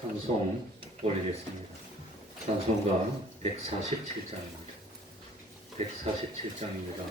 찬송 올리겠습니다. 찬송가 147장입니다. 147장입니다.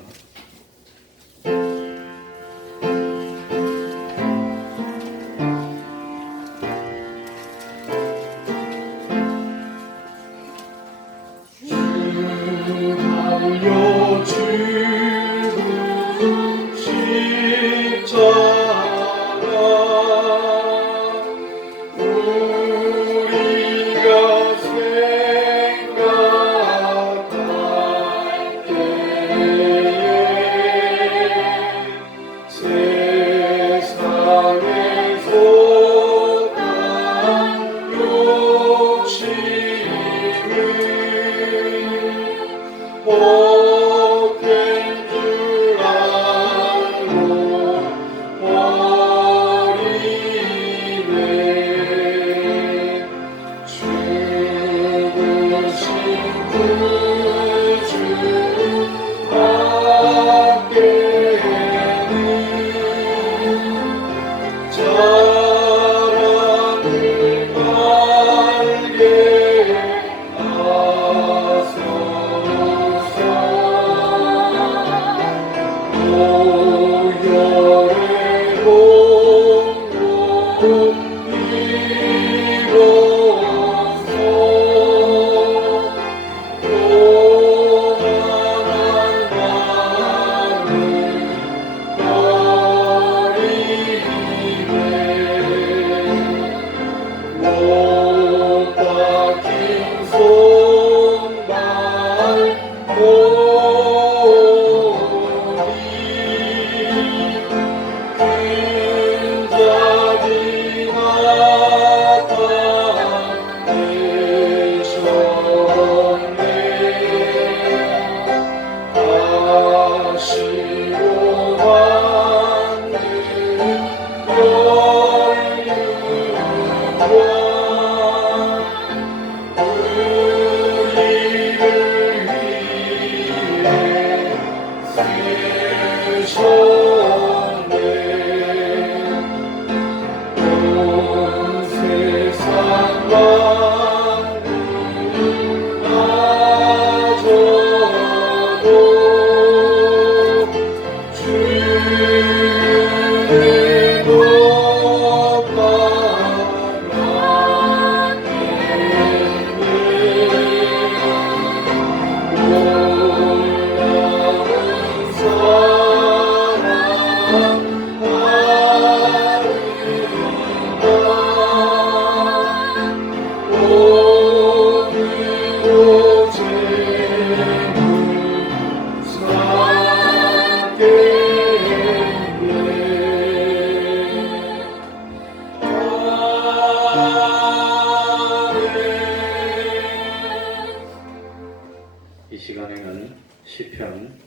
이 시간에는 시편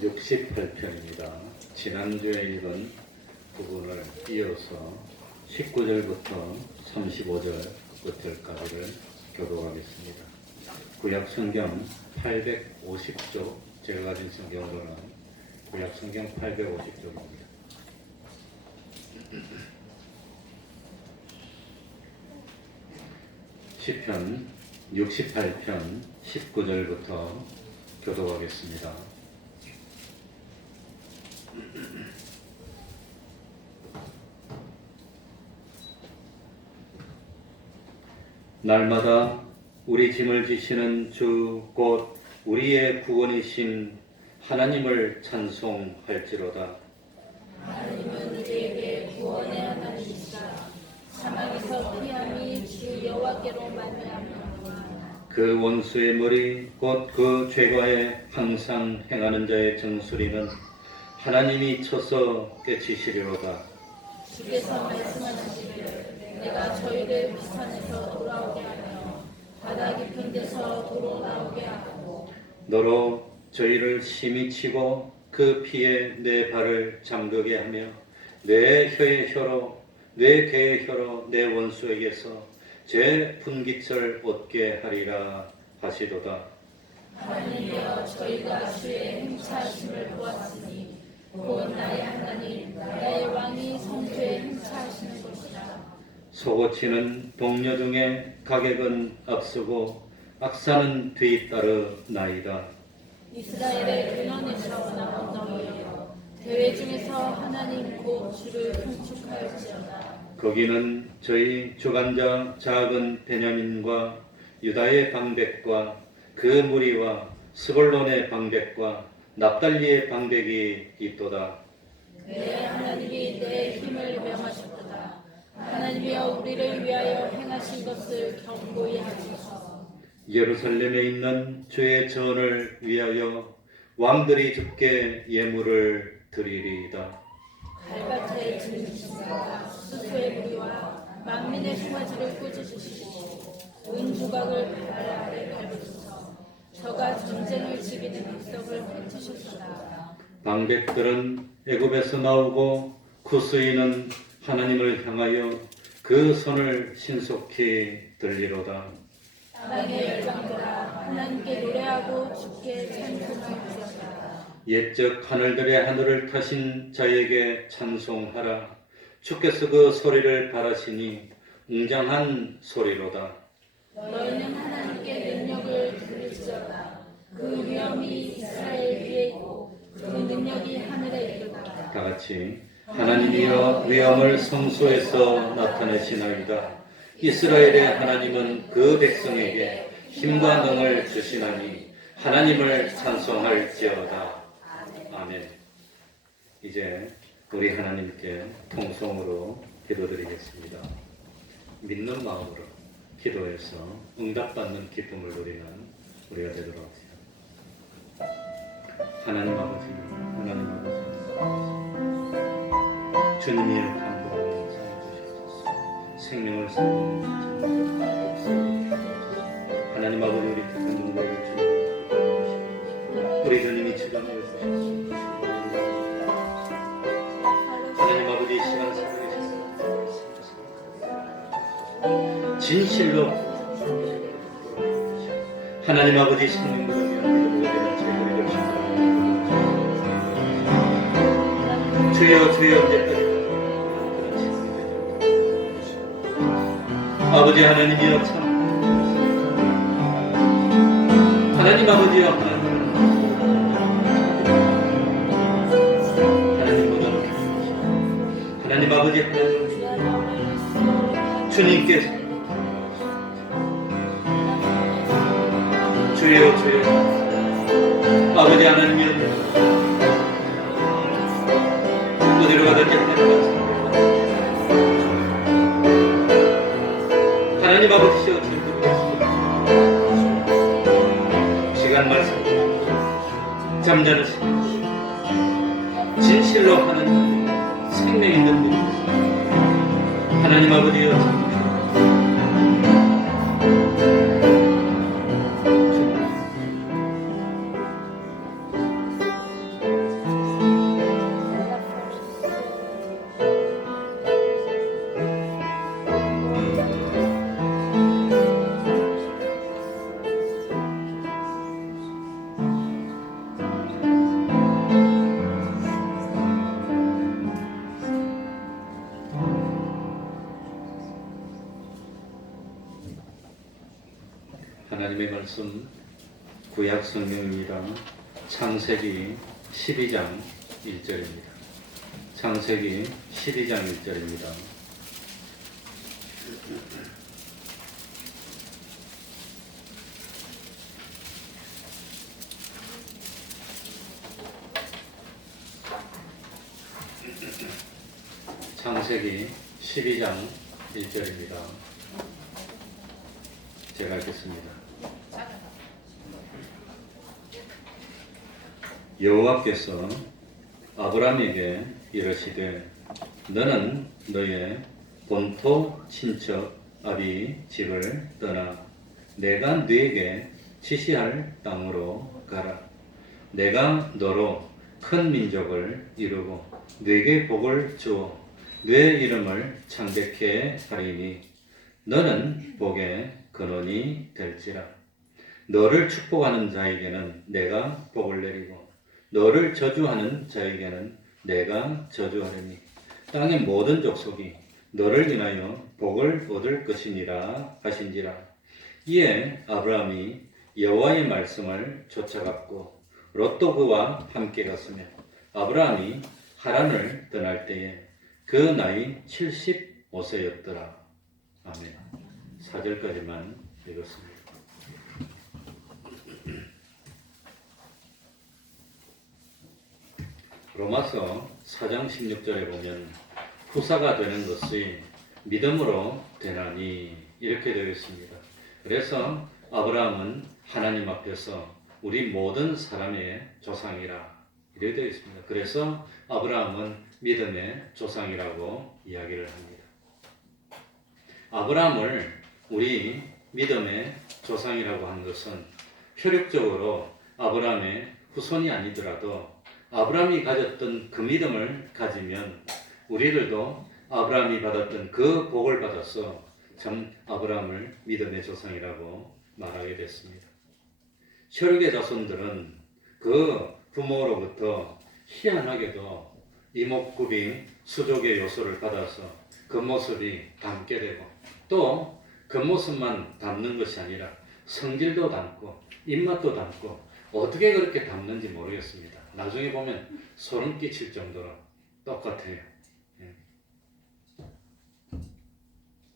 68편입니다. 지난주에 읽은 부분을 이어서 19절부터 35절 끝절까지를 교독하겠습니다. 구약 성경 850쪽, 제가 가진 성경으로는 구약 성경 850쪽입니다. 시편 68편 19절부터 교독하겠습니다. 날마다 우리 짐을 지시는 주 곧 우리의 구원이신 하나님을 찬송할지로다. 하나님은 우리에게 구원의 하나님이시다. 사망에서 피함이 주 여호와께로 말미암아 그 원수의 머리 곧 그 죄과에 항상 행하는 자의 정수리는 하나님이 쳐서 깨치시리로다. 주께서 말씀하시기를 내가 저희를 비산에서 돌아오게 하며 바다 깊은 데서 도로 나오게 하고 너로 저희를 심히 치고 그 피에 내 발을 잠그게 하며 내 혀의 혀로 내 개의 혀로 내 원수에게서 제 분깃을 얻게 하리라 하시도다. 하나님이여 저희가 주의 행차하심을 보았으니 곧 나의 하나님 나의 왕이 성주에 행차하시는 것이라. 소고치는 동료 중에 가객은 앞서고 악사는 뒤따르나이다. 이스라엘의 근원에서 나온 너희여 대회 중에서 하나님 곧 주를 경축하였지어다. 거기는 저희 주관자 작은 베냐민과 유다의 방백과 그 무리와 스불론의 방백과 납달리의 방백이 있도다. 내 하나님이 내 힘을 명하셨도다. 하나님이여 우리를 위하여 행하신 것을 경고히 하소서. 예루살렘에 있는 주의 전을 위하여 왕들이 주께 예물을 드리리이다. 갈밭에 진신과 수수의 무리와 만민의 송아지를 꽂아주시고 은조각을 발 아래 밟으소서. 저가 전쟁을 지기는 백성을 흩으셨도다. 방백들은 애굽에서 나오고 구스인은 하나님을 향하여 그 손을 신속히 들리로다. 땅의 열방들아 하나님께 노래하고 주께 찬송하옵소서. 옛적 하늘들의 하늘을 타신 자에게 찬송하라. 주께서 그 소리를 바라시니 웅장한 소리로다. 너희는 하나님께 능력을 부르짖어라. 그 위엄이 이스라엘 위에 있고 그 능력이 하늘에 이르다. 다 같이 하나님이여 위엄을 성소에서 나타내시나이다. 이스라엘의 하나님은 그 백성에게 힘과 능을 주시나니 하나님을 찬송할지어다. 아멘. 이제 우리 하나님께 통성으로 기도드리겠습니다. 믿는 마음으로 기도해서 응답받는 기쁨을 누리는 우리가 되도록 합시다. 하나님 아버지, 하나님 아버지, 주님이 감동을 주셔서 생명을 살리는 하나님 아버지, 우리 택한 동료를 주님, 우리 주님이 주관하여 주셔서 하나님 아버지, 이 시간을 살아계셔서 진실로 하나님 아버지 생명을 위한 제물이 되시옵소서. 주여 주여 언제까지 아버지 하나님이여 참 하나님 아버지여 하나님보다 하나님 아버지 하나님 주님께서 주여 주여 아버지 하나님이여 어디로 가든지 하나님 아버지시여 시간 말씀 잠자는 진실로 하는 생명 있는 분 하나님 아버지여 하나님의 말씀 구약 성경입니다. 창세기 12장 1절입니다. 창세기 12장 1절입니다. 창세기 12장 1절입니다. 제가 읽겠습니다. 여호와께서 아브라함에게 이르시되 너는 너의 본토 친척 아비 집을 떠나 내가 네게 지시할 땅으로 가라. 내가 너로 큰 민족을 이루고 네게 복을 주어 네 이름을 창대케 하리니 너는 복의 근원이 될지라. 너를 축복하는 자에게는 내가 복을 내리고 너를 저주하는 자에게는 내가 저주하리니 땅의 모든 족속이 너를 인하여 복을 얻을 것이니라 하신지라. 이에 아브라함이 여호와의 말씀을 쫓아갔고 롯도 그와 함께 갔으며 아브라함이 하란을 떠날 때에 그 나이 75세였더라. 아멘. 4절까지만 읽었습니다. 로마서 4장 16절에 보면 후사가 되는 것이 믿음으로 되나니 이렇게 되어 있습니다. 그래서 아브라함은 하나님 앞에서 우리 모든 사람의 조상이라 이렇게 되어 있습니다. 그래서 아브라함은 믿음의 조상이라고 이야기를 합니다. 아브라함을 우리 믿음의 조상이라고 한 것은 효력적으로 아브라함의 후손이 아니더라도 아브라함이 가졌던 그 믿음을 가지면 우리들도 아브라함이 받았던 그 복을 받아서 참 아브라함을 믿음의 조상이라고 말하게 됐습니다. 혈육의 자손들은 그 부모로부터 희한하게도 이목구비 수족의 요소를 받아서 그 모습이 닮게 되고 또 그 모습만 닮는 것이 아니라 성질도 닮고 입맛도 닮고 어떻게 그렇게 닮는지 모르겠습니다. 나중에 보면 소름 끼칠 정도로 똑같아요.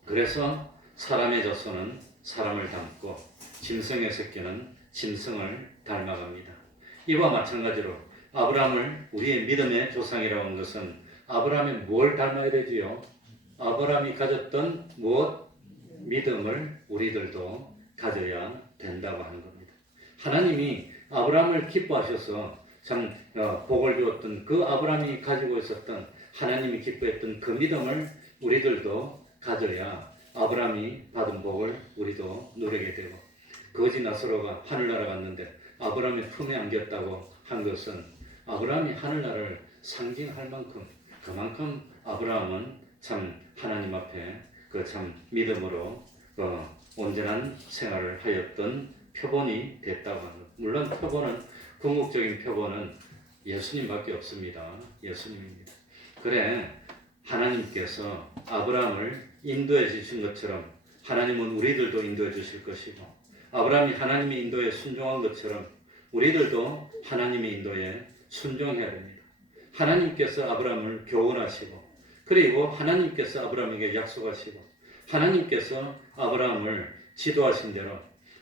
그래서 사람의 자손은 사람을 닮고 짐승의 새끼는 짐승을 닮아갑니다. 이와 마찬가지로 아브라함을 우리의 믿음의 조상이라고 하는 것은 아브라함이 뭘 닮아야 되지요? 아브라함이 가졌던 무엇? 믿음을 우리들도 가져야 된다고 하는 겁니다. 하나님이 아브라함을 기뻐하셔서 참 복을 주었던 그 아브라함이 가지고 있었던 하나님이 기뻐했던 그 믿음을 우리들도 가져야 아브라함이 받은 복을 우리도 누리게 되고 거지 나사로가 하늘나라 갔는데 아브라함의 품에 안겼다고 한 것은 아브라함이 하늘나라를 상징할 만큼 그만큼 아브라함은 참 하나님 앞에 그 참 믿음으로 온전한 생활을 하였던 표본이 됐다고 합니다. 물론 표본은 궁극적인 표본은 예수님밖에 없습니다. 예수님입니다. 그래 하나님께서 아브라함을 인도해 주신 것처럼 하나님은 우리들도 인도해 주실 것이고 아브라함이 하나님의 인도에 순종한 것처럼 우리들도 하나님의 인도에 순종해야 됩니다. 하나님께서 아브라함을 교훈하시고 그리고 하나님께서 아브라함에게 약속하시고 하나님께서 아브라함을 지도하신 대로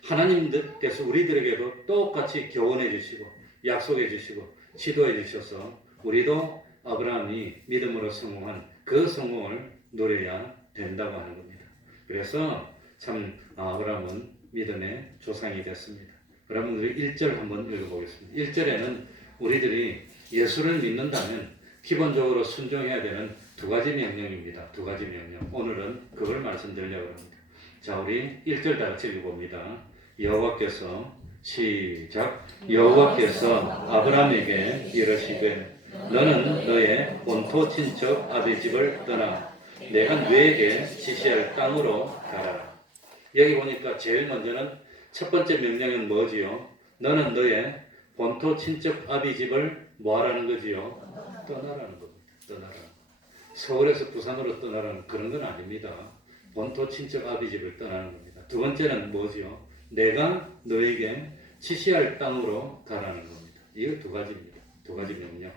하나님께서 우리들에게도 똑같이 교훈해 주시고 약속해 주시고 지도해 주셔서 우리도 아브라함이 믿음으로 성공한 그 성공을 누려야 된다고 하는 겁니다. 그래서 참 아브라함은 믿음의 조상이 됐습니다. 그러면 우리 1절 한번 읽어보겠습니다. 1절에는 우리들이 예수를 믿는다면 기본적으로 순종해야 되는 두 가지 명령입니다. 두 가지 명령. 오늘은 그걸 말씀드리려고 합니다. 자, 우리 1절 다 같이 읽어봅니다. 여호와께서 시작. 여호와께서 아브라함에게 이르시되 너는 너의 본토 친척 아비 집을 떠나 내가 너에게 지시할 땅으로 가라. 여기 보니까 제일 먼저는 첫 번째 명령은 뭐지요? 너는 너의 본토 친척 아비 집을 뭐하라는 거지요? 떠나라는 겁니다. 떠나라. 서울에서 부산으로 떠나라는 그런 건 아닙니다. 본토 친척 아비 집을 떠나는 겁니다. 두 번째는 뭐지요? 내가 너에게 지시할 땅으로 가라는 겁니다. 이거 두 가지입니다. 두 가지 명령.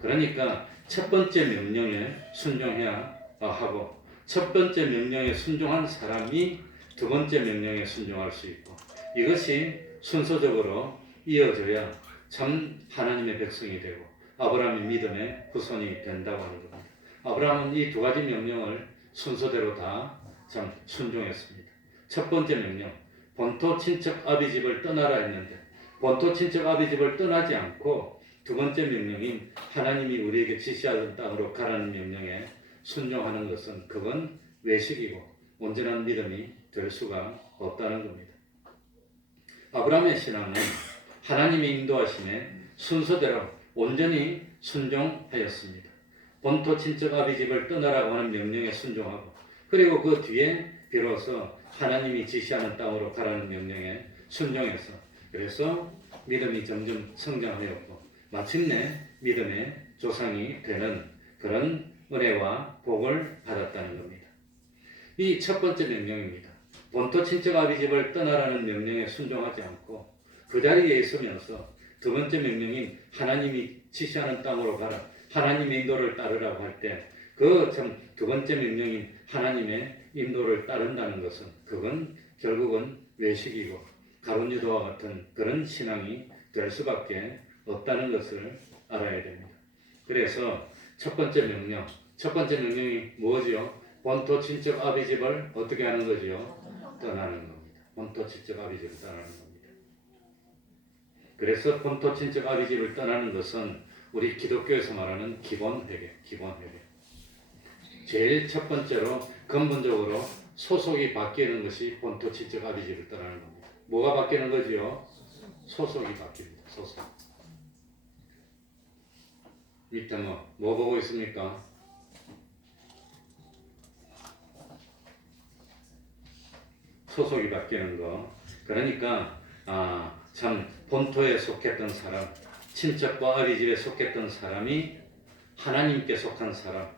그러니까 첫 번째 명령에 순종해야 하고 첫 번째 명령에 순종한 사람이 두 번째 명령에 순종할 수 있고 이것이 순서적으로 이어져야 참 하나님의 백성이 되고 아브라함의 믿음의 후손이 된다고 하는 겁니다. 아브라함은 이 두 가지 명령을 순서대로 다 참 순종했습니다. 첫 번째 명령, 본토 친척 아비 집을 떠나라 했는데 본토 친척 아비 집을 떠나지 않고 두 번째 명령인 하나님이 우리에게 지시하는 땅으로 가라는 명령에 순종하는 것은 그건 외식이고 온전한 믿음이 될 수가 없다는 겁니다. 아브라함의 신앙은 하나님의 인도하심에 순서대로 온전히 순종하였습니다. 본토 친척 아비 집을 떠나라고 하는 명령에 순종하고, 그리고 그 뒤에 비로소 하나님이 지시하는 땅으로 가라는 명령에 순종해서, 그래서 믿음이 점점 성장하였고 마침내 믿음의 조상이 되는 그런 은혜와 복을 받았다는 겁니다. 이 첫 번째 명령입니다. 본토 친척 아비 집을 떠나라는 명령에 순종하지 않고 그 자리에 있으면서 두 번째 명령인 하나님이 지시하는 땅으로 가라, 하나님의 인도를 따르라고 할 때 그 참 두 번째 명령인 하나님의 인도를 따른다는 것은 그건 결국은 외식이고 가룟유다와 같은 그런 신앙이 될 수밖에 없다는 것을 알아야 됩니다. 그래서 첫 번째 명령이 뭐지요? 본토 친척 아비 집을 어떻게 하는 거지요? 떠나는 겁니다. 본토 친척 아비 집을 떠나는 겁니다. 그래서 본토 친척 아비 집을 떠나는 것은 우리 기독교에서 말하는 기본 회개. 제일 첫 번째로 근본적으로 소속이 바뀌는 것이 본토 친척 아비 집을 떠나는 겁니다. 뭐가 바뀌는 거지요? 소속이 바뀝니다. 소속. 밑에 뭐 보고 있습니까? 소속이 바뀌는 거. 그러니까 참 본토에 속했던 사람, 친척과 아비 집에 속했던 사람이 하나님께 속한 사람,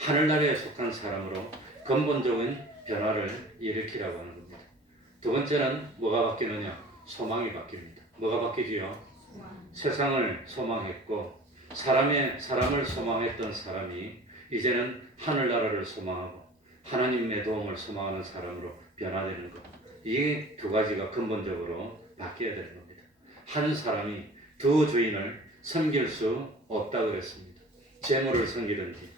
하늘나라에 속한 사람으로 근본적인 변화를 일으키라고 하는 겁니다. 두 번째는 뭐가 바뀌느냐? 소망이 바뀝니다. 뭐가 바뀌지요? 세상을 소망했고 사람을 소망했던 사람이 이제는 하늘나라를 소망하고 하나님의 도움을 소망하는 사람으로 변화되는 것. 이 두 가지가 근본적으로 바뀌어야 되는 겁니다. 한 사람이 두 주인을 섬길 수 없다고 그랬습니다. 재물을 섬기든지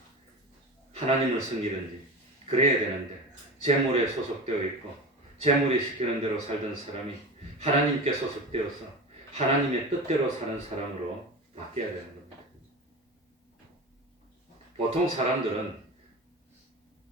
하나님을 섬기든지 그래야 되는데, 재물에 소속되어 있고 재물이 시키는 대로 살던 사람이 하나님께 소속되어서 하나님의 뜻대로 사는 사람으로 바뀌어야 되는 겁니다. 보통 사람들은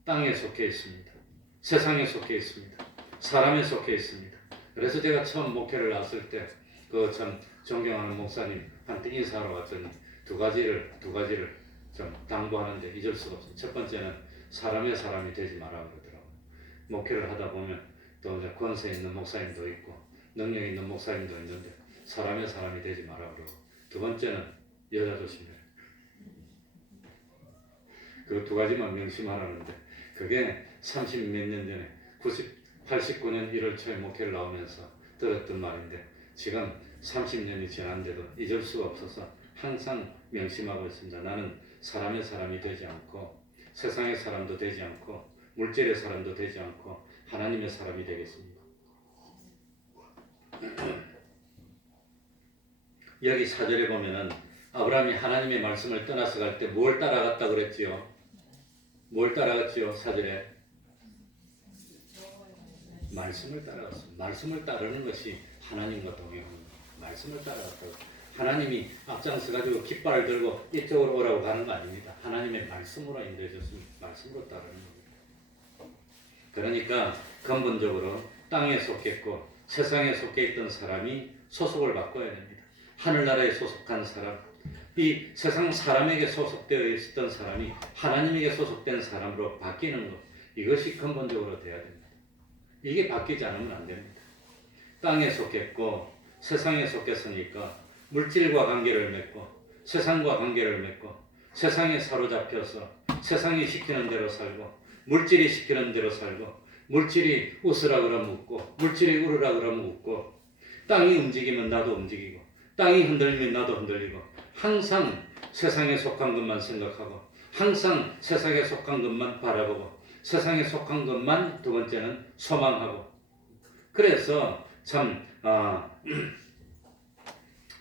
땅에 속해 있습니다. 세상에 속해 있습니다. 사람에 속해 있습니다. 그래서 제가 처음 목회를 나왔을 때 그 참 존경하는 목사님한테 인사하러 왔더니 두 가지를 좀 당부하는데 잊을 수가 없어요. 첫 번째는 사람이 되지 마라 그러더라고요. 목회를 하다 보면 또 이제 권세 있는 목사님도 있고 능력 있는 목사님도 있는데 사람이 되지 마라 그러고, 두 번째는 여자 조심해. 그 두 가지만 명심하라는데, 그게 30 몇 년 전에 89년 1월 초에 목회를 나오면서 들었던 말인데 지금 30년이 지났는데도 잊을 수가 없어서 항상 명심하고 있습니다. 나는 사람의 사람이 되지 않고 세상의 사람도 되지 않고 물질의 사람도 되지 않고 하나님의 사람이 되겠습니다. 여기 4절에 보면은 아브라함이 하나님의 말씀을 떠나서 갈 때 뭘 따라갔다 그랬지요? 뭘 따라갔지요? 4절에 말씀을 따라갔습니다. 말씀을 따르는 것이 하나님과 동행하는 거예요. 말씀을 따라갔다고. 하나님이 앞장서 가지고 깃발을 들고 이쪽으로 오라고 가는 거 아닙니다. 하나님의 말씀으로 인도해 줬습니다. 말씀으로 따르는 겁니다. 그러니까 근본적으로 땅에 속했고 세상에 속해 있던 사람이 소속을 바꿔야 됩니다. 하늘나라에 소속한 사람, 이 세상 사람에게 소속되어 있었던 사람이 하나님에게 소속된 사람으로 바뀌는 것, 이것이 근본적으로 돼야 됩니다. 이게 바뀌지 않으면 안 됩니다. 땅에 속했고 세상에 속했으니까 물질과 관계를 맺고 세상과 관계를 맺고 세상에 사로잡혀서 세상이 시키는 대로 살고 물질이 시키는 대로 살고 물질이 웃으라 그러면 웃고 물질이 울으라 그러면 웃고 땅이 움직이면 나도 움직이고 땅이 흔들리면 나도 흔들리고 항상 세상에 속한 것만 생각하고 항상 세상에 속한 것만 바라보고 세상에 속한 것만 두 번째는 소망하고, 그래서 참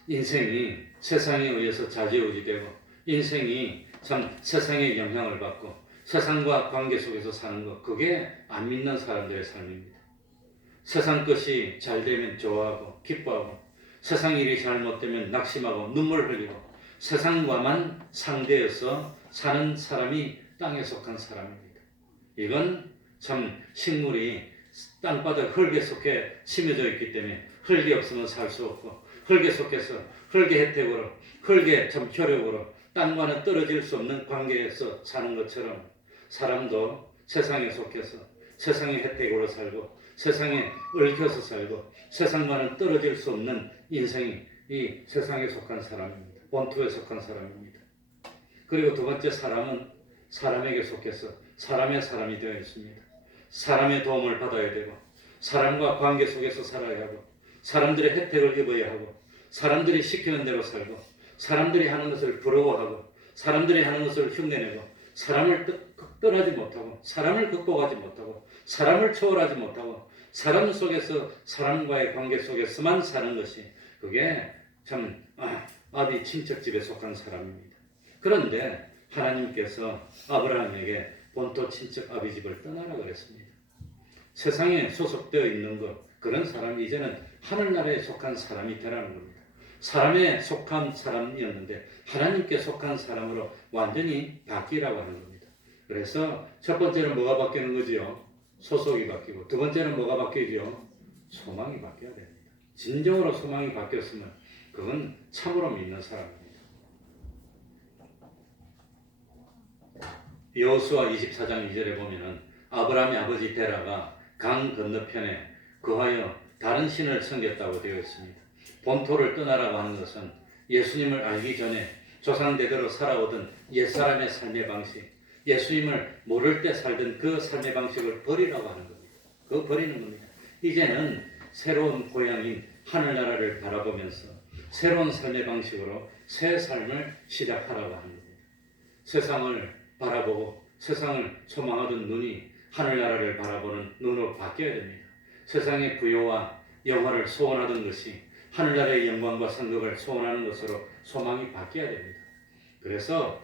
인생이 세상에 의해서 좌지우지되고 인생이 참 세상의 영향을 받고 세상과 관계 속에서 사는 것, 그게 안 믿는 사람들의 삶입니다. 세상 것이 잘 되면 좋아하고 기뻐하고 세상 일이 잘못되면 낙심하고 눈물 흘리고 세상과만 상대해서 사는 사람이 땅에 속한 사람입니다. 이건 참 식물이 땅바닥 흙에 속해 심어져 있기 때문에 흙이 없으면 살 수 없고 흙에 속해서 흙의 혜택으로 흙의 참 효력으로 땅과는 떨어질 수 없는 관계에서 사는 것처럼 사람도 세상에 속해서 세상의 혜택으로 살고 세상에 얽혀서 살고 세상과는 떨어질 수 없는 인생이 이 세상에 속한 사람입니다. 본토에 속한 사람입니다. 그리고 두 번째 사람은 사람에게 속해서 사람의 사람이 되어 있습니다. 사람의 도움을 받아야 되고 사람과 관계 속에서 살아야 하고 사람들의 혜택을 입어야 하고 사람들이 시키는 대로 살고 사람들이 하는 것을 부러워하고 사람들이 하는 것을 흉내내고 사람을 떠나지 못하고 사람을 극복하지 못하고 사람을 초월하지 못하고 사람 속에서 사람과의 관계 속에서만 사는 것이 그게 참 아비 친척집에 속한 사람입니다. 그런데 하나님께서 아브라함에게 본토 친척 아비집을 떠나라 그랬습니다. 세상에 소속되어 있는 것 그런 사람이 이제는 하늘나라에 속한 사람이 되라는 겁니다. 사람에 속한 사람이었는데 하나님께 속한 사람으로 완전히 바뀌라고 하는 겁니다. 그래서 첫 번째는 뭐가 바뀌는 거지요? 소속이 바뀌고 두 번째는 뭐가 바뀌죠? 소망이 바뀌어야 됩니다. 진정으로 소망이 바뀌었으면 그건 참으로 믿는 사람입니다. 여호수아 24장 2절에 보면은 아브라함의 아버지 데라가 강 건너편에 거하여 다른 신을 섬겼다고 되어 있습니다. 본토를 떠나라고 하는 것은 예수님을 알기 전에 조상대대로 살아오던 옛사람의 삶의 방식, 예수님을 모를 때 살던 그 삶의 방식을 버리라고 하는 겁니다. 그거 버리는 겁니다. 이제는 새로운 고향인 하늘나라를 바라보면서 새로운 삶의 방식으로 새 삶을 시작하라고 하는 겁니다. 세상을 바라보고 세상을 소망하던 눈이 하늘나라를 바라보는 눈으로 바뀌어야 됩니다. 세상의 부요와 영화를 소원하던 것이 하늘나라의 영광과 상급을 소원하는 것으로 소망이 바뀌어야 됩니다. 그래서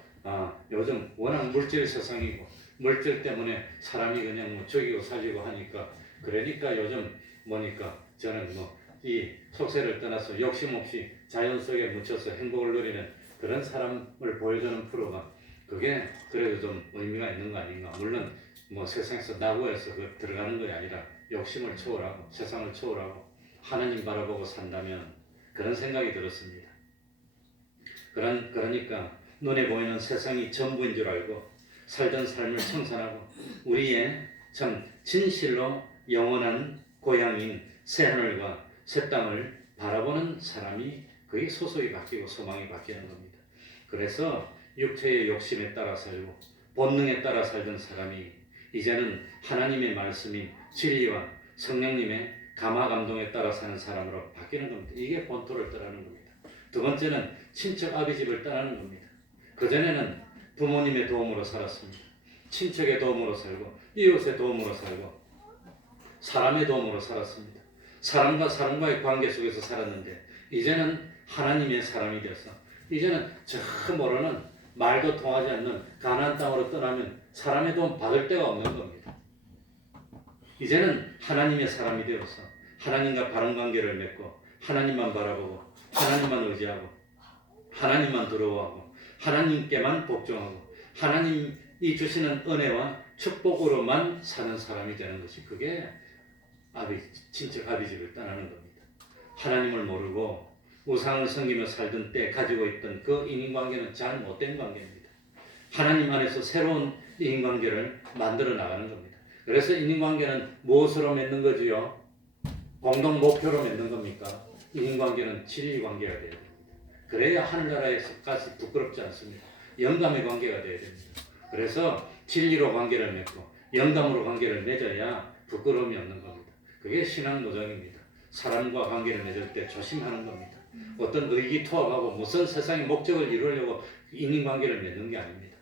요즘 워낙 물질 세상이고 물질 때문에 사람이 그냥 뭐 죽이고 살리고 하니까 그러니까 요즘 뭐니까 저는 뭐 이 속세를 떠나서 욕심 없이 자연 속에 묻혀서 행복을 누리는 그런 사람을 보여주는 프로가 그게 그래도 좀 의미가 있는 거 아닌가. 물론 뭐 세상에서 낙오해서 들어가는 것이 아니라 욕심을 초월하고 세상을 초월하고 하나님 바라보고 산다면 그런 생각이 들었습니다. 그러니까 눈에 보이는 세상이 전부인 줄 알고 살던 삶을 청산하고 우리의 참 진실로 영원한 고향인 새하늘과 새 땅을 바라보는 사람이 그의 소속이 바뀌고 소망이 바뀌는 겁니다. 그래서 육체의 욕심에 따라 살고 본능에 따라 살던 사람이 이제는 하나님의 말씀인 진리와 성령님의 감화 감동에 따라 사는 사람으로 바뀌는 겁니다. 이게 본토를 떠나는 겁니다. 두 번째는 친척 아비집을 떠나는 겁니다. 그전에는 부모님의 도움으로 살았습니다. 친척의 도움으로 살고 이웃의 도움으로 살고 사람의 도움으로 살았습니다. 사람과 사람과의 관계 속에서 살았는데 이제는 하나님의 사람이 되어서 이제는 저 모르는 말도 통하지 않는 가나안 땅으로 떠나면 사람의 도움 받을 데가 없는 겁니다. 이제는 하나님의 사람이 되어서 하나님과 바른 관계를 맺고 하나님만 바라보고 하나님만 의지하고 하나님만 두려워하고 하나님께만 복종하고 하나님이 주시는 은혜와 축복으로만 사는 사람이 되는 것이 그게 친척 아비집을 떠나는 겁니다. 하나님을 모르고 우상을 섬기며 살던 때 가지고 있던 그 인간관계는 잘 못된 관계입니다. 하나님 안에서 새로운 인간관계를 만들어 나가는 겁니다. 그래서 인간관계는 무엇으로 맺는 거지요? 공동 목표로 맺는 겁니까? 인간관계는 진리관계가 되어야 됩니다. 그래야 하늘나라에서까지 부끄럽지 않습니다. 영감의 관계가 되어야 됩니다. 그래서 진리로 관계를 맺고 영감으로 관계를 맺어야 부끄러움이 없는 겁니다. 그게 신앙 노정입니다. 사람과 관계를 맺을 때 조심하는 겁니다. 어떤 의기투합하고 무슨 세상의 목적을 이루려고 인간관계를 맺는 게 아닙니다.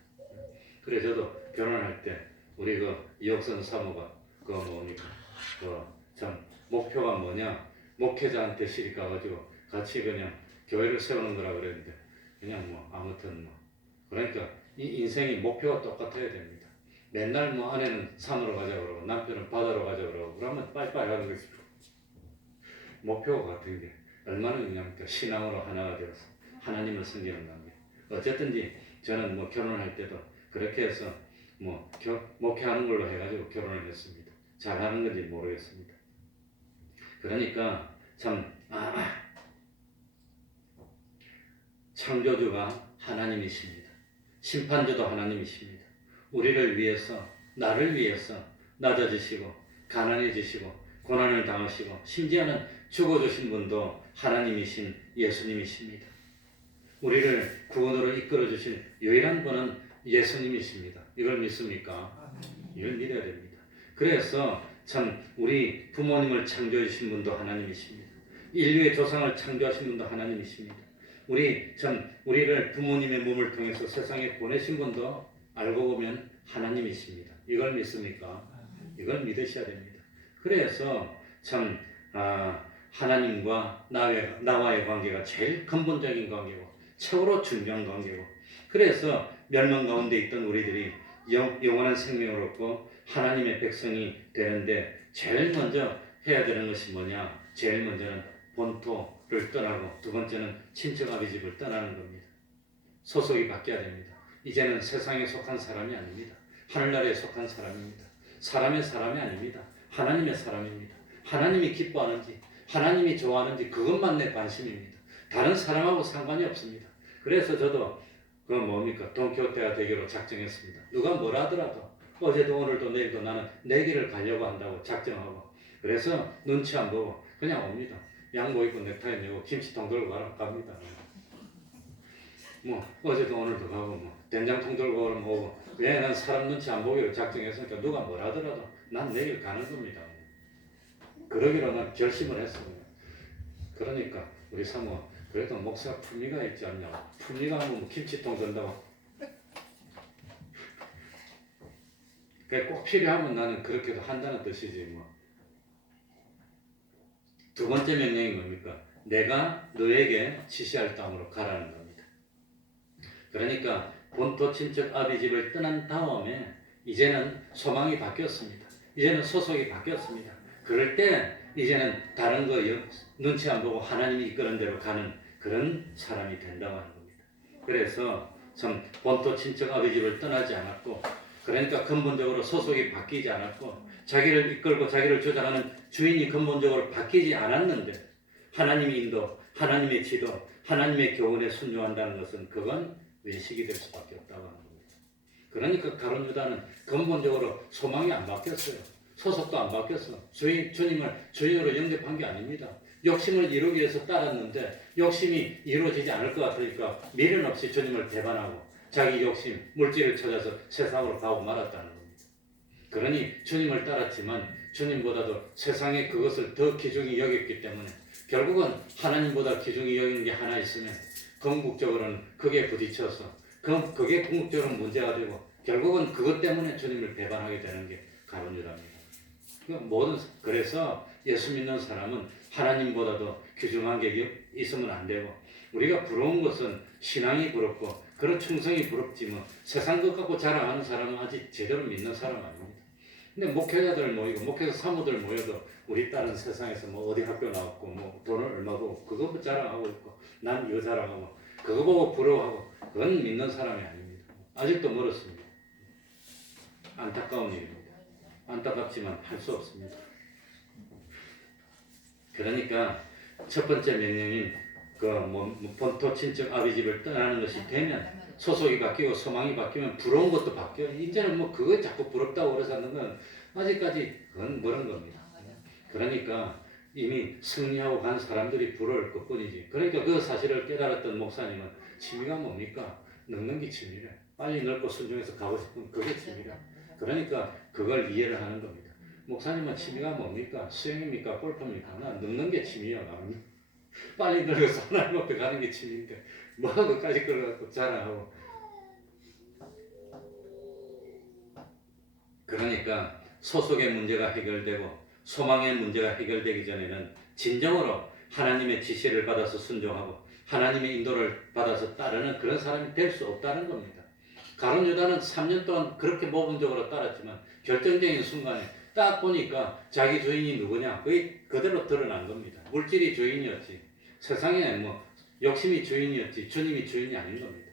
그래 저도 결혼할 때 우리 그 이옥선 사모가 그 뭡니까 참 목표가 뭐냐 목회자한테 시집 가가지고 같이 그냥 교회를 세우는 거라 그랬는데 그냥 뭐 아무튼 뭐 그러니까 이 인생이 목표가 똑같아야 됩니다. 맨날 뭐 아내는 산으로 가자고 그러고 남편은 바다로 가자고 그러고 그러면 빨리빨리 하는 것이고 목표가 같은 게 얼마나 중요합니까? 신앙으로 하나가 되어서 하나님을 섬기는 관계. 어쨌든지 저는 뭐 결혼할 때도 그렇게 해서 목회하는 걸로 해가지고 결혼을 했습니다. 잘하는 건지 모르겠습니다. 그러니까 참 창조주가 하나님이십니다. 심판주도 하나님이십니다. 우리를 위해서, 나를 위해서 낮아지시고 가난해지시고 고난을 당하시고 심지어는 죽어주신 분도 하나님이신 예수님이십니다. 우리를 구원으로 이끌어주신 유일한 분은 예수님이십니다. 이걸 믿습니까? 이걸 믿어야 됩니다. 그래서 참 우리 부모님을 창조해주신 분도 하나님이십니다. 인류의 조상을 창조하신 분도 하나님이십니다. 우리를 부모님의 몸을 통해서 세상에 보내신 분도 알고 보면 하나님이십니다. 이걸 믿습니까? 이걸 믿으셔야 됩니다. 그래서 참 하나님과 나와의 관계가 제일 근본적인 관계고 최고로 중요한 관계고, 그래서 멸망 가운데 있던 우리들이 영원한 생명을 얻고 하나님의 백성이 되는데 제일 먼저 해야 되는 것이 뭐냐? 제일 먼저는 본토를 떠나고 두 번째는 친척 아비 집을 떠나는 겁니다. 소속이 바뀌어야 됩니다. 이제는 세상에 속한 사람이 아닙니다. 하늘나라에 속한 사람입니다. 사람의 사람이 아닙니다. 하나님의 사람입니다. 하나님이 기뻐하는지 하나님이 좋아하는지 그것만 내 관심입니다. 다른 사람하고 상관이 없습니다. 그래서 저도 돈키호테가 되기로 작정했습니다. 누가 뭐라 하더라도 어제도 오늘도 내일도 나는 내 길을 가려고 한다고 작정하고, 그래서 눈치 안 보고 그냥 옵니다. 양복 입고 넥타이 메고 김치통 들고 갑니다. 어제도 오늘도 가고 된장통 들고 오고, 왜 난 사람 눈치 안 보기로 작정했으니까 누가 뭐라 하더라도 난 내 길 가는 겁니다. 그러기로 난 결심을 했습니다. 그러니까 우리 사모 그래도 목사 품위가 있지 않냐고. 품위가 하면 김치통 든다고. 꼭 필요하면 나는 그렇게도 한다는 뜻이지 두 번째 명령이 뭡니까? 내가 너에게 지시할 땅으로 가라는 겁니다. 그러니까 본토 친척 아비 집을 떠난 다음에 이제는 소망이 바뀌었습니다. 이제는 소속이 바뀌었습니다. 그럴 때 이제는 다른 거 눈치 안 보고 하나님이 이끄는 대로 가는 그런 사람이 된다고 하는 겁니다. 그래서 참 본토 친척 아비 집을 떠나지 않았고, 그러니까 근본적으로 소속이 바뀌지 않았고, 자기를 이끌고 자기를 조작하는 주인이 근본적으로 바뀌지 않았는데, 하나님의 인도, 하나님의 지도, 하나님의 교훈에 순종한다는 것은 그건 외식이 될 수밖에 없다고 하는 겁니다. 그러니까 가룟 유다는 근본적으로 소망이 안 바뀌었어요. 소속도 안 바뀌었어. 주님을 주인으로 영접한 게 아닙니다. 욕심을 이루기 위해서 따랐는데 욕심이 이루어지지 않을 것 같으니까 미련 없이 주님을 배반하고 자기 욕심, 물질을 찾아서 세상으로 가고 말았다는 겁니다. 그러니 주님을 따랐지만 주님보다도 세상에 그것을 더 귀중히 여겼기 때문에 결국은 하나님보다 귀중히 여기는 게 하나 있으면 궁극적으로는 그게 부딪혀서 그게 궁극적으로 문제가 되고 결국은 그것 때문에 주님을 배반하게 되는 게 가룟 유다입니다. 그래서 예수 믿는 사람은 하나님보다도 귀중한 게 있으면 안 되고, 우리가 부러운 것은 신앙이 부럽고 그런 충성이 부럽지 세상 것 갖고 자랑하는 사람은 아직 제대로 믿는 사람 아닙니다. 근데 목회자들 모이고 목회자 사모들 모여도 우리 딸은 세상에서 어디 학교 나왔고 돈을 얼마 벌고 그거 자랑하고 있고 난 이거 자랑하고 그거 보고 부러워하고, 그건 믿는 사람이 아닙니다. 아직도 멀었습니다. 안타까운 일입니다. 안타깝지만 할 수 없습니다. 그러니까 첫 번째 명령인 본토 친척 아비 집을 떠나는 것이 되면 소속이 바뀌고 소망이 바뀌면 부러운 것도 바뀌어요. 이제는 그거 자꾸 부럽다고 그래서 하는 건 아직까지 그건 멀은 겁니다. 그러니까 이미 승리하고 간 사람들이 부러울 것뿐이지. 그러니까 그 사실을 깨달았던 목사님은 취미가 뭡니까? 늙는 게 취미래. 빨리 늙고 순종해서 가고 싶은 그게 취미래. 그러니까 그걸 이해를 하는 겁니다. 목사님은 취미가 뭡니까? 수영입니까? 골프입니까? 나 늙는 게 취미야. 나는 빨리 늙어서 하나님 앞에 가는 게 취미인데 그까지 끌어갖고 자랑하고. 그러니까 소속의 문제가 해결되고 소망의 문제가 해결되기 전에는 진정으로 하나님의 지시를 받아서 순종하고 하나님의 인도를 받아서 따르는 그런 사람이 될 수 없다는 겁니다. 가룟 유다는 3년 동안 그렇게 모범적으로 따랐지만 결정적인 순간에 딱 보니까 자기 주인이 누구냐 그게 그대로 드러난 겁니다. 물질이 주인이었지 세상에 욕심이 주인이었지 주님이 주인이 아닌 겁니다.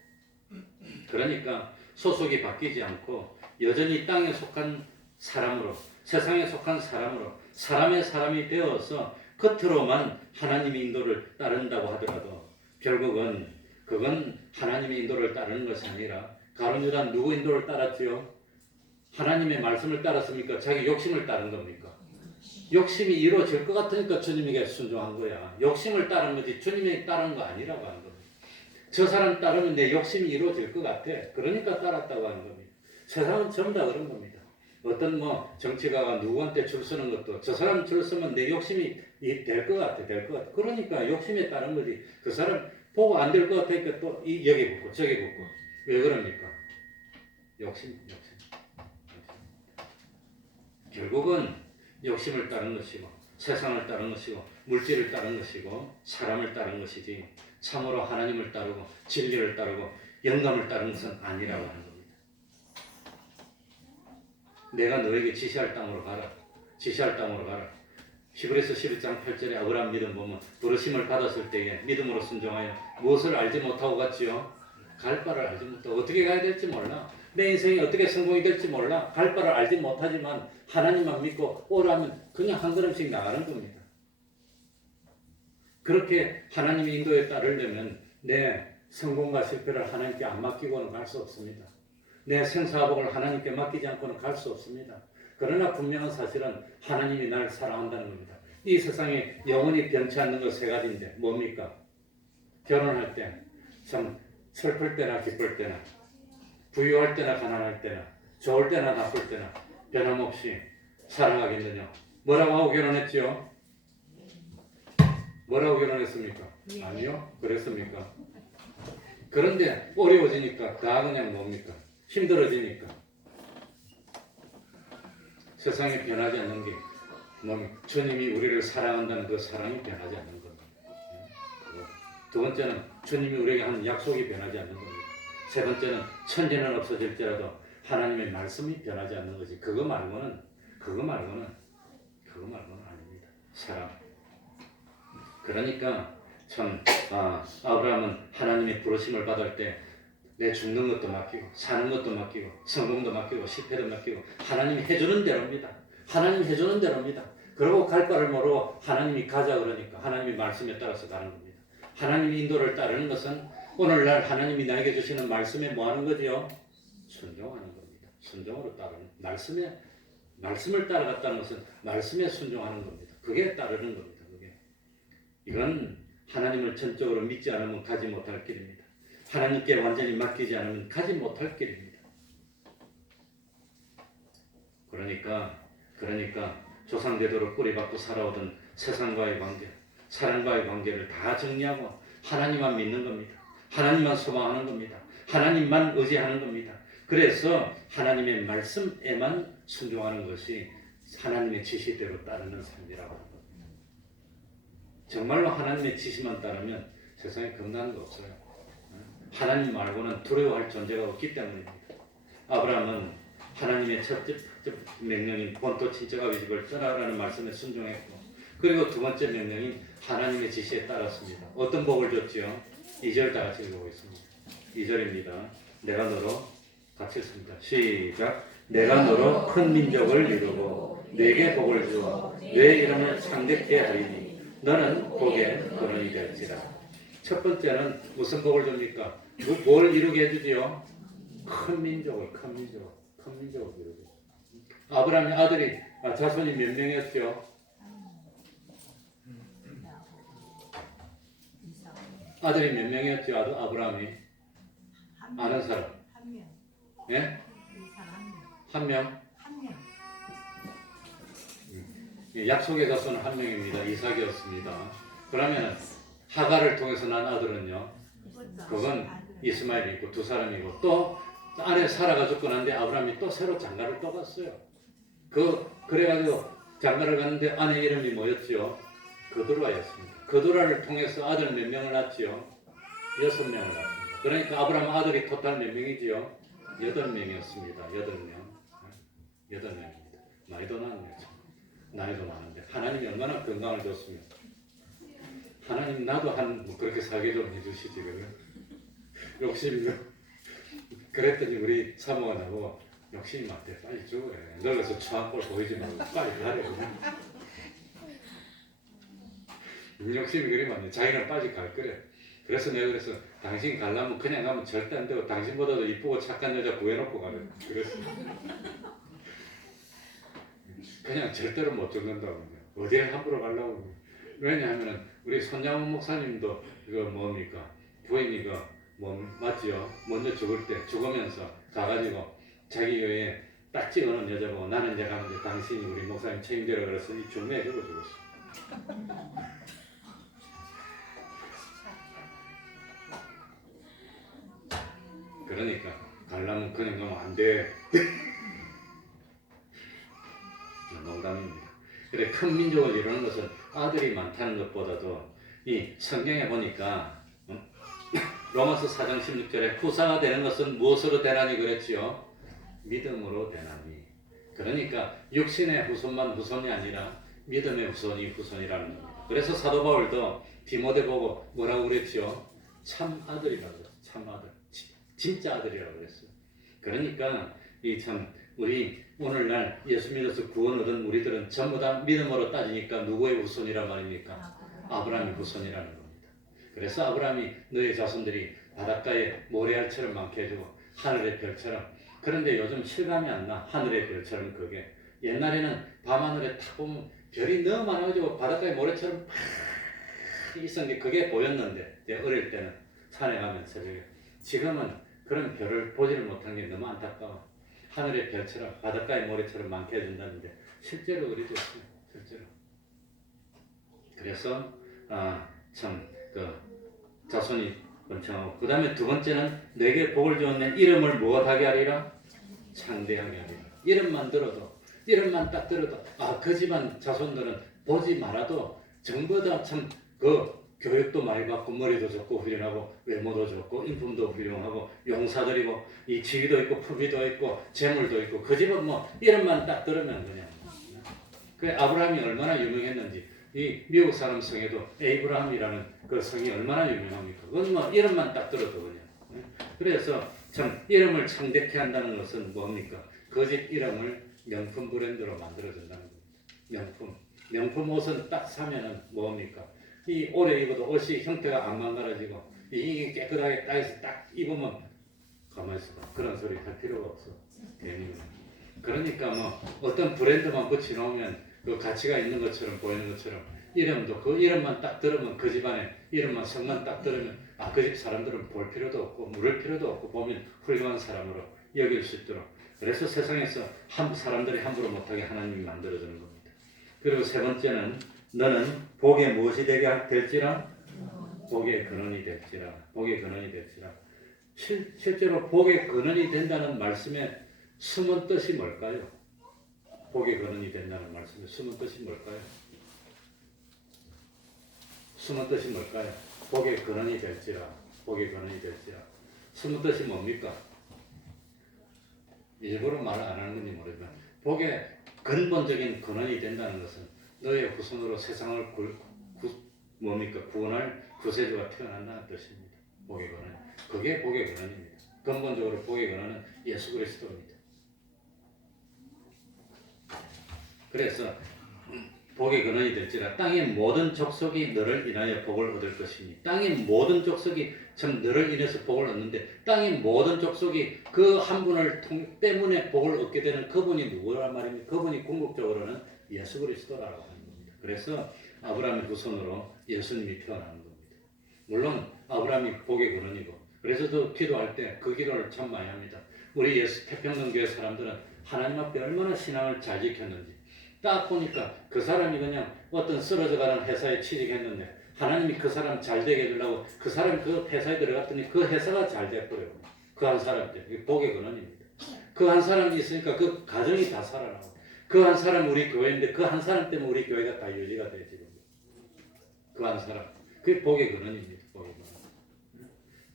그러니까 소속이 바뀌지 않고 여전히 땅에 속한 사람으로, 세상에 속한 사람으로, 사람의 사람이 되어서 겉으로만 하나님의 인도를 따른다고 하더라도 결국은 그건 하나님의 인도를 따르는 것이 아니라, 가룟 유다 누구 인도를 따랐지요? 하나님의 말씀을 따랐습니까? 자기 욕심을 따른 겁니까? 욕심이 이루어질 것 같으니까 주님에게 순종한 거야. 욕심을 따른 거지 주님에게 따른 거 아니라고 하는 겁니다. 저 사람 따르면 내 욕심이 이루어질 것 같아. 그러니까 따랐다고 하는 겁니다. 세상은 전부 다 그런 겁니다. 어떤 정치가가 누구한테 줄 서는 것도 저 사람 줄 서면 내 욕심이 될 것 같아. 그러니까 욕심에 따른 거지. 그 사람 보고 안 될 것 같으니까 또 여기 붙고 저기 붙고. 왜 그럽니까? 욕심. 결국은 욕심을 따른 것이고, 세상을 따른 것이고, 물질을 따른 것이고, 사람을 따른 것이지 참으로 하나님을 따르고 진리를 따르고 영감을 따른 것은 아니라고 하는 겁니다. 내가 너에게 지시할 땅으로 가라. 히브리서 11장 8절에 아브라함 믿음 보면 부르심을 받았을 때에 믿음으로 순종하여 무엇을 알지 못하고 갔지요? 갈 바를 알지 못하고. 어떻게 가야 될지 몰라. 내 인생이 어떻게 성공이 될지 몰라. 갈 바를 알지 못하지만 하나님만 믿고 오라면 그냥 한 걸음씩 나가는 겁니다. 그렇게 하나님의 인도에 따르려면 내 성공과 실패를 하나님께 안 맡기고는 갈 수 없습니다. 내 생사복을 하나님께 맡기지 않고는 갈 수 없습니다. 그러나 분명한 사실은 하나님이 나를 사랑한다는 겁니다. 이 세상에 영원히 변치 않는 것 세 가지인데 뭡니까? 결혼할 때 참 슬플 때나 기쁠 때나 부유할 때나 가난할 때나 좋을 때나 나쁠 때나 변함없이 사랑하겠느냐. 뭐라고 하고 결혼했지요? 뭐라고 결혼했습니까? 아니요. 그랬습니까? 그런데 어려워지니까 다 그냥 뭡니까? 힘들어지니까 세상에 변하지 않는 게 주님이 우리를 사랑한다는 그 사랑이 변하지 않는 겁니다. 두 번째는 주님이 우리에게 하는 약속이 변하지 않는 겁니다. 세 번째는 천지는 없어질지라도 하나님의 말씀이 변하지 않는 거지. 그거 말고는 아닙니다. 사랑. 그러니까 참 아브라함은 하나님의 부르심을 받을 때 내 죽는 것도 맡기고 사는 것도 맡기고 성공도 맡기고 실패도 맡기고 하나님이 해주는 대로입니다. 그리고 갈 바를 모르고 하나님이 가자 그러니까 하나님의 말씀에 따라서 가는 겁니다. 하나님의 인도를 따르는 것은 오늘날 하나님이 나에게 주시는 말씀에 뭐 하는 거지요? 순종하는 겁니다. 순종으로 따르는 말씀을 따라갔다는 것은 말씀에 순종하는 겁니다. 그게 따르는 겁니다. 이건 하나님을 전적으로 믿지 않으면 가지 못할 길입니다. 하나님께 완전히 맡기지 않으면 가지 못할 길입니다. 그러니까 조상되도록 뿌리박고 살아오던 세상과의 관계, 사람과의 관계를 다 정리하고 하나님만 믿는 겁니다. 하나님만 소망하는 겁니다. 하나님만 의지하는 겁니다. 그래서 하나님의 말씀에만 순종하는 것이 하나님의 지시대로 따르는 삶이라고 합니다. 정말로 하나님의 지시만 따르면 세상에 겁나는 거 없어요. 하나님 말고는 두려워할 존재가 없기 때문입니다. 아브라함은 하나님의 첫째 명령인 본토 친척 아비 집을 떠나라는 말씀에 순종했고, 그리고 두 번째 명령인 하나님의 지시에 따랐습니다. 어떤 복을 줬지요? 2절 다 같이 읽어보겠습니다. 2절입니다. 내가 너로 같이 읽습니다. 시작. 내가 너로 큰 민족을 이루고 내게 복을 주어 내 이름을 창대케 하리니 너는 복의 근원이 될지라. 첫 번째는 무슨 복을 줍니까? 뭘 이루게 해주지요? 큰 민족을 이루게. 아브라함의 아들이 자손이 몇 명이었죠? 아들이 몇 명이었죠? 아브라함이 아는 사람? 한 명. 예? 한 명? 약속의 자손은 한 명입니다. 이삭이었습니다. 그러면 하가를 통해서 난 아들은요, 그건 이스마엘이 있고 두 사람이고, 또 아내 사라가 죽고 난데 아브라함이 또 새로 장가를 또 갔어요. 그래가지고 장가를 갔는데 아내 이름이 뭐였죠? 그두라였습니다. 그두라를 통해서 아들 몇 명을 낳지요? 6명을 낳습니다. 그러니까 아브라함 아들이 토탈 몇 명이지요? 8명이었습니다. 8명입니다. 나이도 많네요. 나이도 많은데 하나님이 얼마나 건강을 줬으면 하나님 나도 그렇게 살게 좀 해주시지. 욕심이요. 그랬더니 우리 사모가 나보고 욕심이 많대. 빨리 죽으래. 늙어서 추한 꼴 보이지 말고 빨리 가래. 욕심이 그리 많네. 자기는 빨리 갈 거래. 그래서 내가 그래서 당신 가려면 그냥 가면 절대 안 되고 당신보다도 이쁘고 착한 여자 구해놓고 가래. 그랬어. 그냥 절대로 못 죽는다고. 어디에 함부로 가려고. 왜냐하면 우리 손양훈 목사님도 이거 뭡니까? 부인이가 뭐 맞지요? 먼저 죽을 때 죽으면서 가가지고 자기 교회에 딱 찍어놓은 여자 보고 나는 이제 가는데 당신이 우리 목사님 책임지라 그랬으니 중매해주고 죽었어. 그러니까 가려면 그냥 가면 안 돼. 농담입니다. 그래 큰 민족을 이루는 것은 아들이 많다는 것보다도 이 성경에 보니까 로마서 4장 16절에 후사가 되는 것은 무엇으로 되나니 그랬지요? 믿음으로 되나니. 그러니까 육신의 후손만 후손이 아니라 믿음의 후손이 후손이라는 겁니다. 그래서 사도 바울도 디모데 보고 뭐라고 그랬죠? 참 아들이라고 그랬어요. 참 아들. 진짜 아들이라고 그랬어요. 그러니까 이 참 우리 오늘날 예수 믿어서 구원 얻은 우리들은 전부 다 믿음으로 따지니까 누구의 후손이란 말입니까? 아브라함의 후손이라는 겁니다. 그래서 아브라함이 너의 자손들이 바닷가에 모래알처럼 많게 해주고 하늘의 별처럼. 그런데 요즘 실감이 안 나. 하늘의 별처럼 그게. 옛날에는 밤하늘에 탁 보면 별이 너무 많아가지고 바닷가에 모래처럼 팍 있었는 게 그게 보였는데 내 어릴 때는 산에 가면 새벽에. 지금은 그런 별을 보지를 못한 게 너무 안타까워. 하늘의 별처럼 바닷가의 모래처럼 많게 해준다는데 실제로 그리 좋습니다. 실제로. 그래서 참 그 자손이 번창하고 그 다음에 두 번째는 내게 복을 주는 내 이름을 무엇하게 하리라? 창대하게 하리라. 이름만 들어도 이름만 딱 들어도 그 집안 자손들은 보지 말아도 전부 다 참 그 교육도 많이 받고 머리도 좋고 훌륭하고 외모도 좋고 인품도 훌륭하고 용사들이고 이 지위도 있고 품위도 있고 재물도 있고 그 집은 뭐 이름만 딱 들으면 그냥 그 아브라함이 얼마나 유명했는지 이 미국 사람 성에도 에이브라함이라는 그 성이 얼마나 유명합니까? 그건 뭐 이름만 딱 들어도 그냥. 그래서 참 이름을 창대케 한다는 것은 뭡니까? 그 집 이름을 명품 브랜드로 만들어준다는 겁니다. 명품 옷은 딱 사면은 뭡니까? 이 오래 입어도 옷이 형태가 안 망가지고 이 깨끗하게 따서 딱 입으면 가만히 있어. 그런 소리 할 필요가 없어. 괜히. 그러니까 뭐 어떤 브랜드만 붙여놓으면 그 가치가 있는 것처럼 보이는 것처럼 이름도 그 이름만 딱 들으면 그 집안에 이름만 성만 딱 들으면 그 집 사람들은 볼 필요도 없고 물을 필요도 없고 보면 훌륭한 사람으로 여길 수 있도록. 그래서 세상에서 사람들이 함부로 못하게 하나님이 만들어주는 겁니다. 그리고 세 번째는 너는 복의 무엇이 되게 될지라? 복의 근원이 될지라. 복의 근원이 될지라. 실제로 복의 근원이 된다는 말씀의 숨은 뜻이 뭘까요? 복의 근원이 된다는 말씀의 숨은 뜻이 뭘까요? 숨은 뜻이 뭘까요? 복의 근원이 될지라. 복의 근원이 될지라. 숨은 뜻이 뭡니까? 일부러 말을 안 하는 건지 모르지만 복의 근본적인 근원이 된다는 것은 너의 후손으로 세상을 구원할 구세주가 태어난다는 뜻입니다. 복의 근원. 그게 복의 근원입니다. 근본적으로 복의 근원은 예수 그리스도입니다. 그래서 복의 근원이 될지라 땅의 모든 족속이 너를 인하여 복을 얻을 것이니 땅의 모든 족속이 참 너를 인해서 복을 얻는데 땅의 모든 족속이 그 한 분을 때문에 복을 얻게 되는 그분이 누구란 말입니까? 그분이 궁극적으로는 예수 그리스도라고 하는 겁니다. 그래서 아브라함의 후손으로 예수님이 태어나는 겁니다. 물론 아브라함이 복의 근원이고 그래서 또 기도할 때 그 기도를 참 많이 합니다. 우리 태평동교회 사람들은 하나님 앞에 얼마나 신앙을 잘 지켰는지 딱 보니까 그 사람이 그냥 어떤 쓰러져가는 회사에 취직했는데 하나님이 그 사람 잘 되게 해주려고 그 사람이 그 회사에 들어갔더니 그 회사가 잘 됐고요. 그 한 사람 때문에 복의 근원입니다. 그 한 사람이 있으니까 그 가정이 다 살아나고 그 한 사람 우리 교회인데 그 한 사람 때문에 우리 교회가 다 유지가 돼요. 지금 그 한 사람 그게 복의 근원입니다. 복의 근원.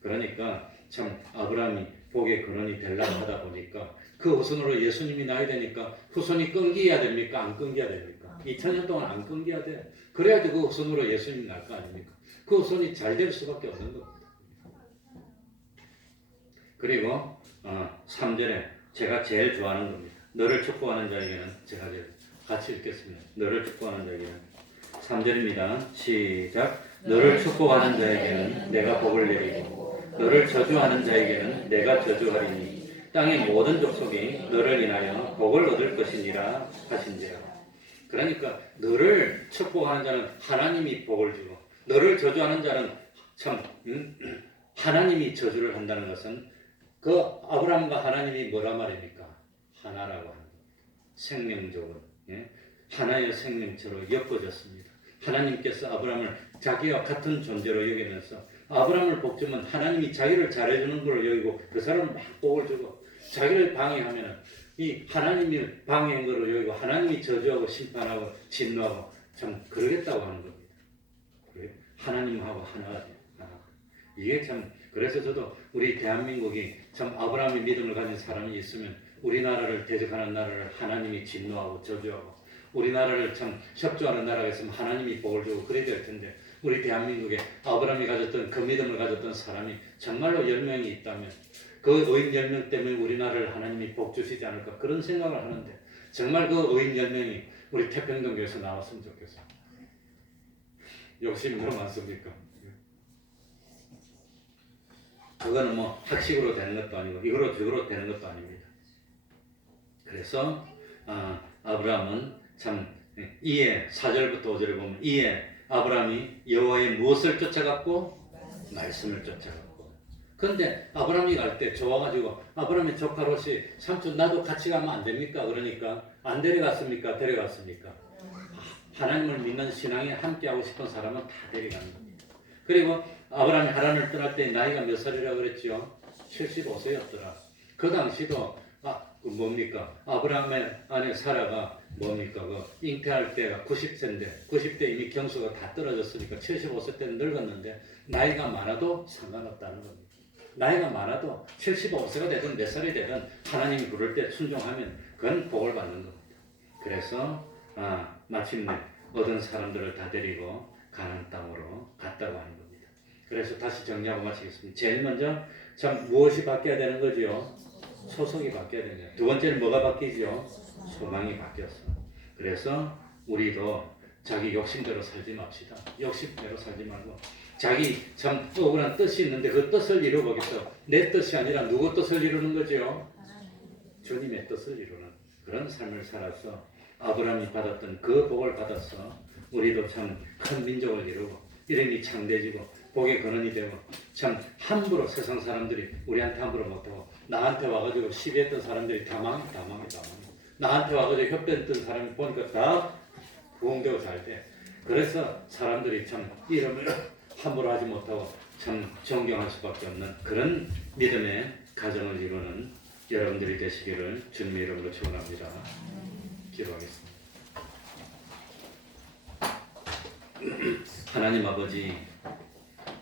그러니까 참 아브라함이 복의 근원이 되려고 하다 보니까 그 후손으로 예수님이 나야 되니까 후손이 끊겨야 됩니까? 안 끊겨야 됩니까? 2000년 동안 안 끊겨야 돼. 그래야지 그 후손으로 예수님이 날 거 아닙니까? 그 후손이 잘 될 수밖에 없는 겁니다. 그리고 3절에 제가 제일 좋아하는 겁니다. 너를 축복하는 자에게는 제가 제일 같이 읽겠습니다. 너를 축복하는 자에게는 3절입니다. 시작. 너를 축복하는 자에게는 내가 복을 내리고 너를 저주하는 자에게는 내가 저주하리니 땅의 모든 족속이 너를 인하여 복을 얻을 것이니라 하신지라. 그러니까 너를 축복하는 자는 하나님이 복을 주고 너를 저주하는 자는 참 하나님이 저주를 한다는 것은 그 아브라함과 하나님이 뭐라 말입니까? 하나라고 하는 겁니다. 생명적으로 하나의 생명체로 엮어졌습니다. 하나님께서 아브라함을 자기와 같은 존재로 여기면서 아브라함을 복주면 하나님이 자기를 잘해주는 걸로 여기고 그 사람을 막 복을 주고 자기를 방해하면 이 하나님이 방해한 걸로 여기고 하나님이 저주하고 심판하고 진노하고 참 그러겠다고 하는 겁니다. 하나님하고 하나가 돼요. 이게 참 그래서 저도 우리 대한민국이 참 아브라함의 믿음을 가진 사람이 있으면 우리나라를 대적하는 나라를 하나님이 진노하고 저주하고 우리나라를 참 협조하는 나라가 있으면 하나님이 복을 주고 그래야 될 텐데 우리 대한민국에 아브라함이 가졌던 그 믿음을 가졌던 사람이 정말로 10명이 있다면 그 의인 10명 때문에 우리나라를 하나님이 복 주시지 않을까 그런 생각을 하는데 정말 그 의인 10명이 우리 태평동교에서 나왔으면 좋겠어요. 욕심이 너무 많습니까? 그거는 뭐 학식으로 되는 것도 아니고 이거로 저거로 되는 것도 아닙니다. 그래서 아브라함은 참 이에 4절부터 5절에 보면 이에 아브라함이 여호와의 무엇을 쫓아갔고 말씀을 쫓아갔고 그런데 아브라함이 갈 때 좋아가지고 아브라함의 조카 롯이 삼촌 나도 같이 가면 안 됩니까? 그러니까 안 데려갔습니까? 데려갔습니까? 하나님을 믿는 신앙에 함께하고 싶은 사람은 다 데려가는 겁니다. 그리고 아브라함이 하란을 떠날 때 나이가 몇 살이라고 그랬죠? 75세였더라. 그 당시도 그 뭡니까? 아브라함의 아내 사라가 뭡니까? 그 잉태할 때가 90세인데 90대 이미 경수가 다 떨어졌으니까 75세 때는 늙었는데 나이가 많아도 상관없다는 겁니다. 나이가 많아도 75세가 되든 몇 살이 되든 하나님이 부를 때 순종하면 그건 복을 받는 겁니다. 그래서 마침내 얻은 사람들을 다 데리고 가나안 땅으로 갔다고 하는 겁니다. 그래서 다시 정리하고 마치겠습니다. 제일 먼저 참 무엇이 바뀌어야 되는 거죠? 소속이 바뀌어야 되는 거예요. 두 번째는 뭐가 바뀌죠? 소망이 바뀌었어. 그래서 우리도 자기 욕심대로 살지 맙시다. 욕심대로 살지 말고 자기 참 억울한 뜻이 있는데 그 뜻을 이루어보겠어. 내 뜻이 아니라 누구 뜻을 이루는 거죠? 주님의 뜻을 이루는 그런 삶을 살아서 아브라함이 받았던 그 복을 받아서 우리도 참 큰 민족을 이루고 이름이 창대해지고 복의 근원이 되고 참 함부로 세상 사람들이 우리한테 함부로 못하고 나한테 와가지고 시비했던 사람들이 다 망해. 나한테 와가지고 협변했던 사람이 보니까 다 부흥되고 잘 돼. 그래서 사람들이 참 이름을 함부로 하지 못하고 참 존경할 수밖에 없는 그런 믿음의 가정을 이루는 여러분들이 되시기를 주님의 이름으로 축원합니다. 기도하겠습니다. 하나님 아버지,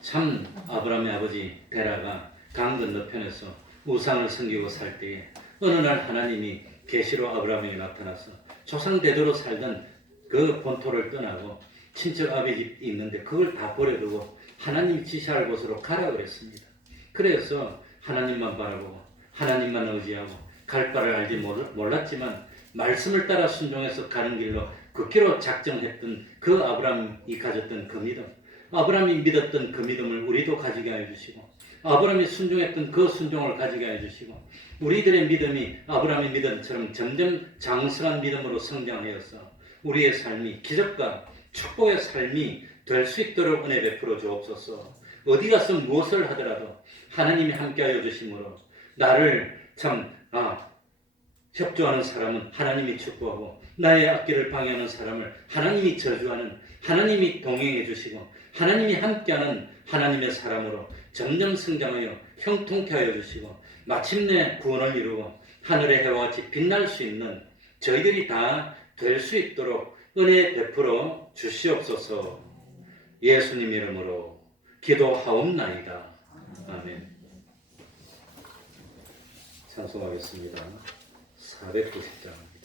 참 아브라함의 아버지 데라가 강 건너편에서 우상을 섬기고 살 때에 어느 날 하나님이 계시로 아브라함에게 나타나서 조상 대대로 살던 그 본토를 떠나고 친척 아비 집이 있는데 그걸 다 버려두고 하나님이 지시할 곳으로 가라 그랬습니다. 그래서 하나님만 바라보고 하나님만 의지하고 갈 바를 알지 몰랐지만 말씀을 따라 순종해서 가는 길로 그 길로 작정했던 그 아브라함이 가졌던 그 믿음, 아브라함이 믿었던 그 믿음을 우리도 가지게 해주시고 아브라함이 순종했던 그 순종을 가지게 해주시고 우리들의 믿음이 아브라함의 믿음처럼 점점 장성한 믿음으로 성장하여서 우리의 삶이 기적과 축복의 삶이 될 수 있도록 은혜 베풀어 주옵소서. 어디 가서 무엇을 하더라도 하나님이 함께하여 주심으로 나를 참 협조하는 사람은 하나님이 축복하고 나의 앞길을 방해하는 사람을 하나님이 저주하는 하나님이 동행해 주시고 하나님이 함께하는 하나님의 사람으로 점점 성장하여 형통케 하여 주시고 마침내 구원을 이루고 하늘의 해와 같이 빛날 수 있는 저희들이 다 될 수 있도록 은혜 베풀어 주시옵소서. 예수님 이름으로 기도하옵나이다. 아멘. 찬송하겠습니다. 490장입니다.